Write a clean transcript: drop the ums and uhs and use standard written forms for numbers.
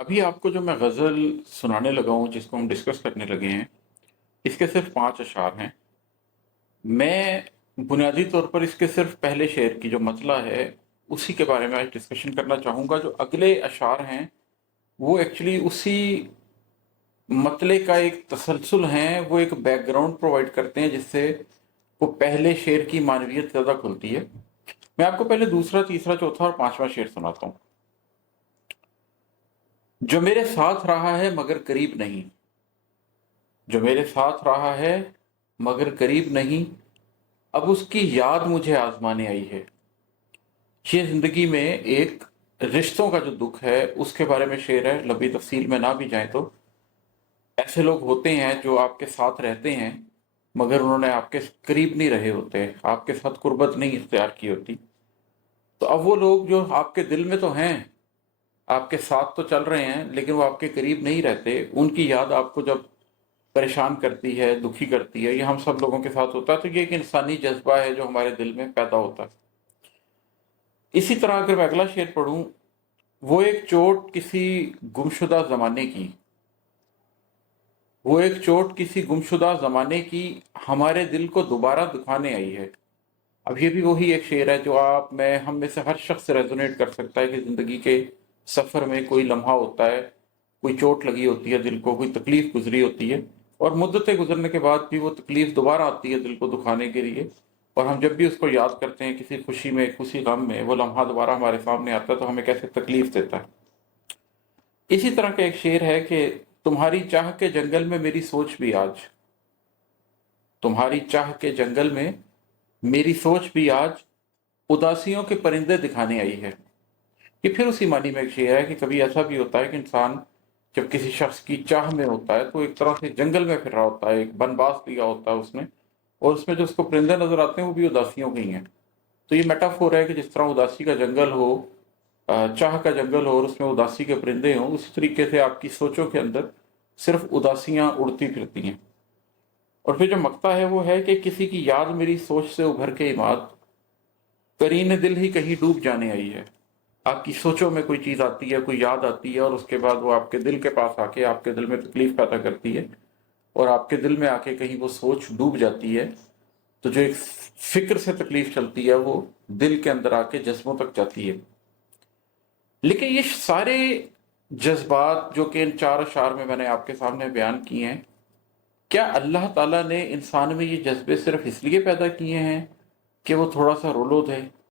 अभी आपको जो मैं गज़ल सुनाने लगा हूँ, जिसको हम डिस्कस करने लगे हैं, इसके सिर्फ 5 अशार हैं। मैं बुनियादी तौर पर इसके सिर्फ पहले शेर की जो मतला है, उसी के बारे में आज डिस्कशन करना चाहूँगा। जो अगले अशार हैं, वो एक्चुअली उसी मतले का एक तसलसल हैं, वो एक बैकग्राउंड प्रोवाइड करते हैं, जिससे वो पहले शेर की मानवियत ज़्यादा खुलती है। मैं आपको पहले दूसरा, तीसरा, चौथा और 5वां शेर सुनाता हूँ। जो मेरे साथ रहा है मगर करीब नहीं, जो मेरे साथ रहा है मगर करीब नहीं, अब उसकी याद मुझे आजमाने आई है। ये जिंदगी में एक रिश्तों का जो दुख है उसके बारे में शेर है। लंबी तफसील में ना भी जाए तो ऐसे लोग होते हैं जो आपके साथ रहते हैं मगर उन्होंने आपके करीब नहीं रहे होते, आपके साथ कुर्बत नहीं इख्तियार की होती। तो अब वो लोग जो आपके दिल में तो हैं, आपके साथ तो चल रहे हैं, लेकिन वो आपके करीब नहीं रहते, उनकी याद आपको जब परेशान करती है, दुखी करती है, ये हम सब लोगों के साथ होता है। तो ये एक इंसानी जज्बा है जो हमारे दिल में पैदा होता है। इसी तरह अगर मैं अगला शेर पढ़ूं, वो एक चोट किसी गुमशुदा जमाने की, वो एक चोट किसी गुमशुदा जमाने की, हमारे दिल को दोबारा दुखाने आई है। अब ये भी वही एक शेर है जो आप, मैं, हम में से हर शख्स रेजोनेट कर सकता है कि जिंदगी के सफर में कोई लम्हा होता है, कोई चोट लगी होती है दिल को, कोई तकलीफ गुजरी होती है, और मुद्दतें गुजरने के बाद भी वो तकलीफ दोबारा आती है दिल को दुखाने के लिए। और हम जब भी उसको याद करते हैं किसी खुशी में, किसी गम में, वो लम्हा दोबारा हमारे सामने आता है तो हमें कैसे तकलीफ देता है। इसी तरह का एक शेर है कि तुम्हारी चाह के जंगल में मेरी सोच भी आज, तुम्हारी चाह के जंगल में मेरी सोच भी आज उदासियों के परिंदे दिखाने आई है। ये फिर उसी मानी में एक शेर है कि कभी ऐसा भी होता है कि इंसान जब किसी शख्स की चाह में होता है तो एक तरह से जंगल में फिर रहा होता है, एक बनबास लिया होता है उसने, और उसमें जो उसको परिंदे नजर आते हैं वो भी उदासियों के ही हैं। तो ये मेटाफोर है कि जिस तरह उदासी का जंगल हो, चाह का जंगल हो और उसमें उदासी के परिंदे हों, उसी तरीके से आपकी सोचों के अंदर सिर्फ उदासियां उड़ती फिरती हैं। और फिर जो मक्ता है वो है कि किसी की याद मेरी सोच से उभर के इमाद, करीने दिल ही कहीं डूब जाने आई है। आपकी सोचों में कोई चीज आती है, कोई याद आती है, और उसके बाद वो आपके दिल के पास आके आपके दिल में तकलीफ पैदा करती है, और आपके दिल में आके कहीं वो सोच डूब जाती है। तो जो एक फिक्र से तकलीफ चलती है वो दिल के अंदर आके जज्बों तक जाती है। लेकिन ये सारे जज्बात जो कि इन 4 अशार में मैंने आपके सामने बयान किए हैं, क्या अल्लाह ताला ने इंसान में ये जज्बे सिर्फ इसलिए पैदा किए हैं कि वो थोड़ा सा रो लो दे,